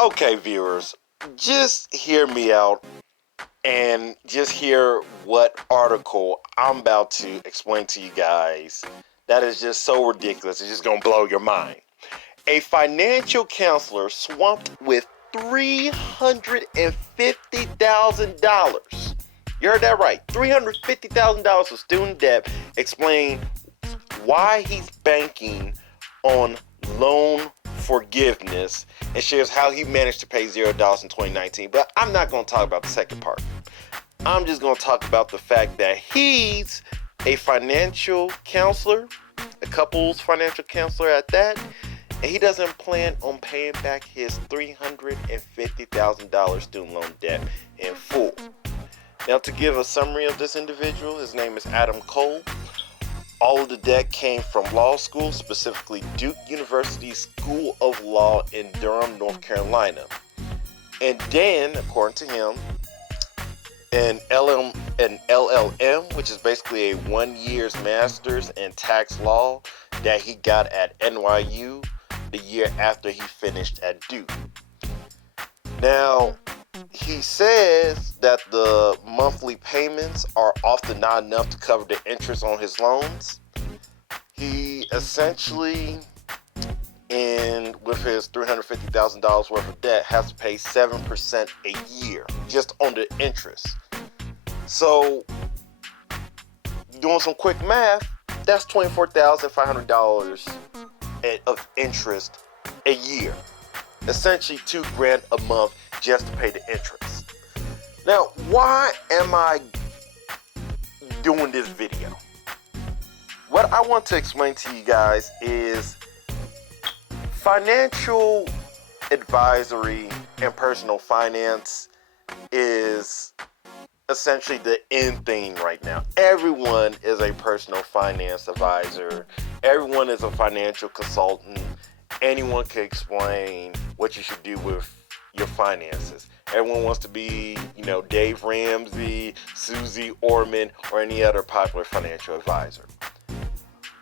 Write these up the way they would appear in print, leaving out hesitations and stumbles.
Okay, viewers, just hear me out and just hear what article I'm about to explain to you guys. That is just so ridiculous. It's just going to blow your mind. A financial counselor swamped with $350,000. You heard that right. $350,000 for student debt. Explain why he's banking on loan forgiveness and shares how he managed to pay $0 in 2019. But I'm not going to talk about the second part. I'm just going to talk about the fact that he's a financial counselor, a couples financial counselor at that, and he doesn't plan on paying back his $350,000 student loan debt in full. Now, to give a summary of this individual, his name is Adam Cole. All of the debt came from law school, specifically Duke University School of Law in Durham, North Carolina. And then, according to him, an LLM, which is basically a 1 year's master's in tax law that he got at NYU the year after he finished at Duke. Now, he says that the monthly payments are often not enough to cover the interest on his loans. He essentially, with his $350,000 worth of debt, has to pay 7% a year just on the interest. So, doing some quick math, that's $24,500 of interest a year. Essentially $2,000 a month just to pay the interest. Now, why am I doing this video? What I want to explain to you guys is financial advisory and personal finance is essentially the in thing right now. Everyone is a personal finance advisor. Everyone is a financial consultant. Anyone can explain what you should do with your finances. Everyone wants to be, Dave Ramsey, Susie Orman, or any other popular financial advisor.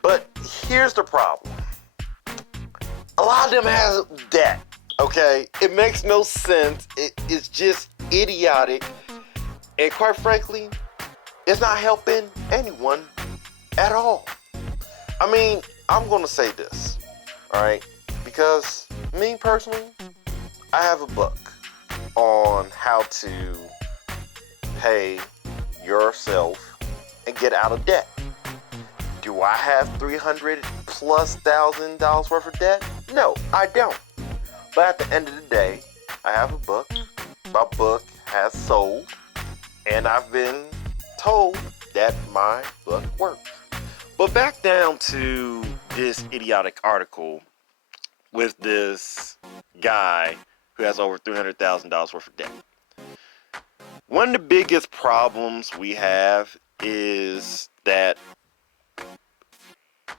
But here's the problem. A lot of them has debt, okay? It makes no sense. It's just idiotic. And quite frankly, it's not helping anyone at all. I mean, I'm going to say this, all right? Because me personally, I have a book on how to pay yourself and get out of debt. Do I have $300,000+ worth of debt? No, I don't. But at the end of the day, I have a book. My book has sold, and I've been told that my book works. But back down to this idiotic article with this guy who has over $300,000 worth of debt. One of the biggest problems we have is that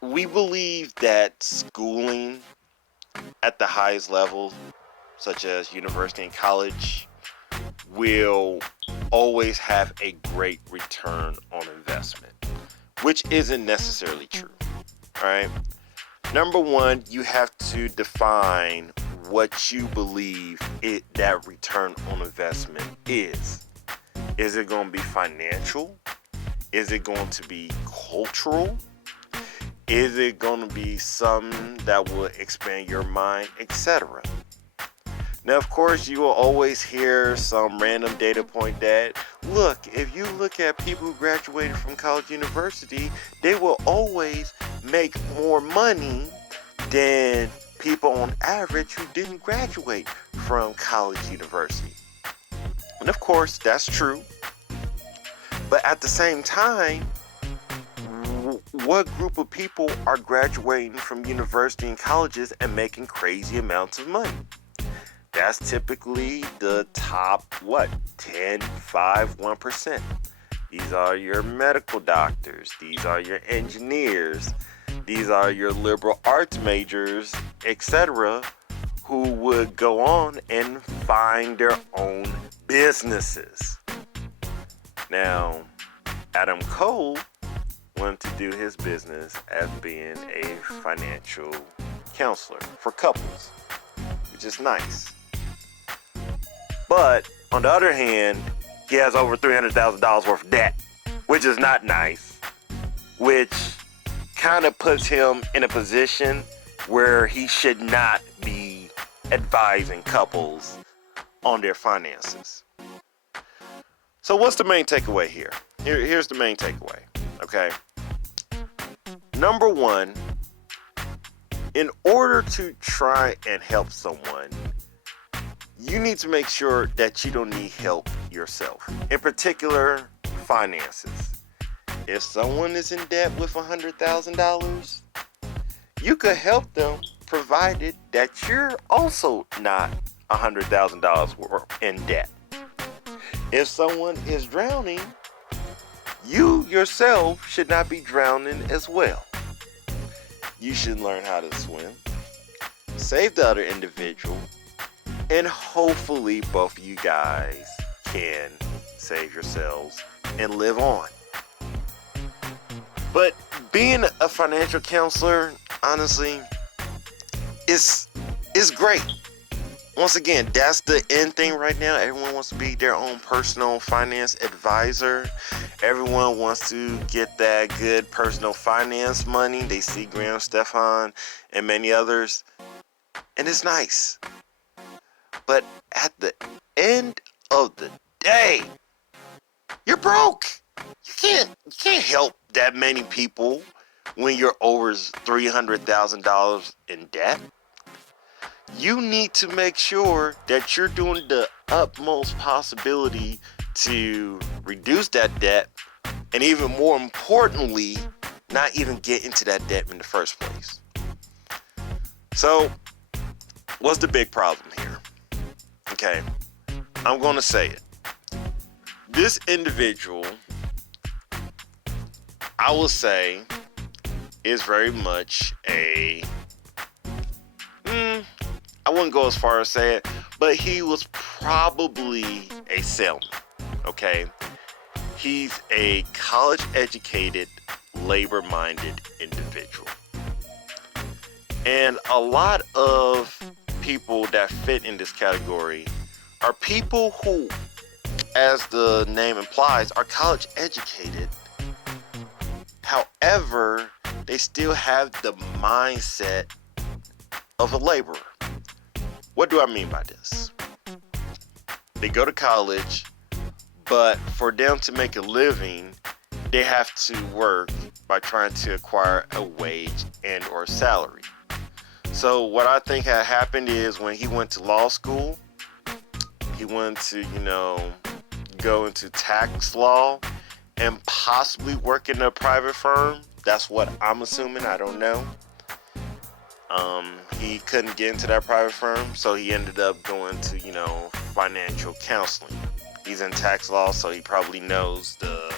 we believe that schooling at the highest level, such as university and college, will always have a great return on investment, which isn't necessarily true. All right. Number one, you have to define what you believe that return on investment is. Is it going to be financial? Is it going to be cultural? Is it going to be something that will expand your mind, etc.? Now, of course, you will always hear some random data point that, look, if you look at people who graduated from college, university, they will always make more money than people on average who didn't graduate from college, university. And of course, that's true. But at the same time, what group of people are graduating from university and colleges and making crazy amounts of money? That's typically the top, 10, 5, 1%. These are your medical doctors. These are your engineers. These are your liberal arts majors, etc., who would go on and find their own businesses. Now, Adam Cole wanted to do his business as being a financial counselor for couples, which is nice. But on the other hand, he has over $300,000 worth of debt, which is not nice, which kind of puts him in a position where he should not be advising couples on their finances. So what's the main takeaway here? Here's the main takeaway, okay? Number one, in order to try and help someone, you need to make sure that you don't need help yourself. In particular, finances. If someone is in debt with $100,000, you could help them provided that you're also not $100,000 in debt. If someone is drowning, you yourself should not be drowning as well. You should learn how to swim, save the other individual, and hopefully both of you guys can save yourselves and live on. But being a financial counselor, honestly, is great. Once again, that's the end thing right now. Everyone wants to be their own personal finance advisor. Everyone wants to get that good personal finance money. They see Graham Stephan and many others, and it's nice. But at the end of the day, you're broke. You can't help that many people when you're over $300,000 in debt. You need to make sure that you're doing the utmost possibility to reduce that debt, and even more importantly, not even get into that debt in the first place. So, what's the big problem here? Okay, I'm going to say it. This individual, I will say, is very much I wouldn't go as far as say it, but he was probably a salesman, okay? He's a college-educated, labor-minded individual. And a lot of people that fit in this category are people who, as the name implies, are college-educated. However, they still have the mindset of a laborer. What do I mean by this? They go to college, but for them to make a living, they have to work by trying to acquire a wage and or salary. So what I think had happened is when he went to law school, he wanted to, go into tax law and possibly work in a private firm. That's what I'm assuming. I don't know. He couldn't get into that private firm, so he ended up going to, financial counseling. He's in tax law, so he probably knows the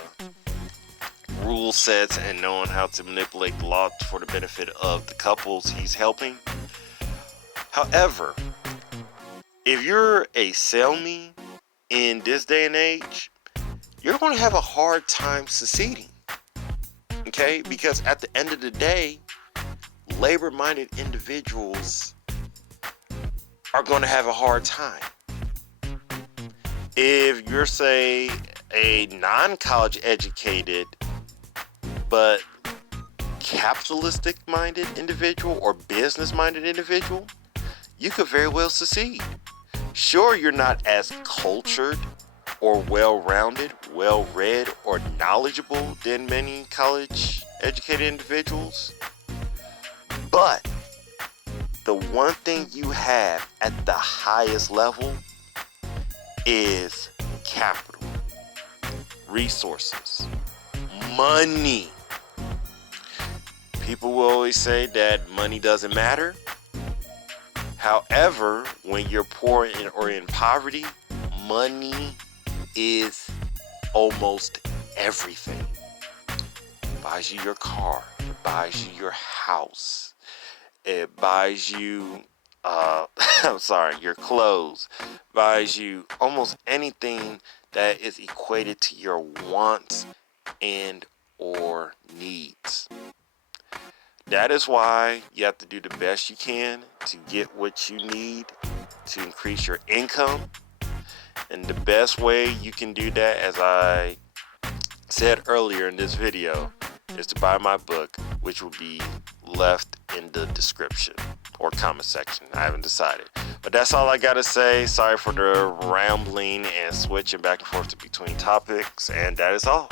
rule sets and knowing how to manipulate the law for the benefit of the couples he's helping. However, if you're a salesman in this day and age, you're going to have a hard time succeeding. Okay? Because at the end of the day, labor-minded individuals are going to have a hard time. If you're, say, a non-college educated but capitalistic-minded individual or business-minded individual, you could very well succeed. Sure, you're not as cultured or well-rounded, well-read, or knowledgeable than many college-educated individuals, but the one thing you have at the highest level is capital, resources, money. People will always say that money doesn't matter. However, when you're poor or in poverty, money is almost everything. It buys you your car, it buys you your house. It buys you, your clothes, buys you almost anything that is equated to your wants and or needs. That is why you have to do the best you can to get what you need to increase your income. And the best way you can do that, as I said earlier in this video, is to buy my book, which will be left in the description or comment section. I haven't decided. But that's all I gotta say. Sorry for the rambling and switching back and forth between topics, and that is all.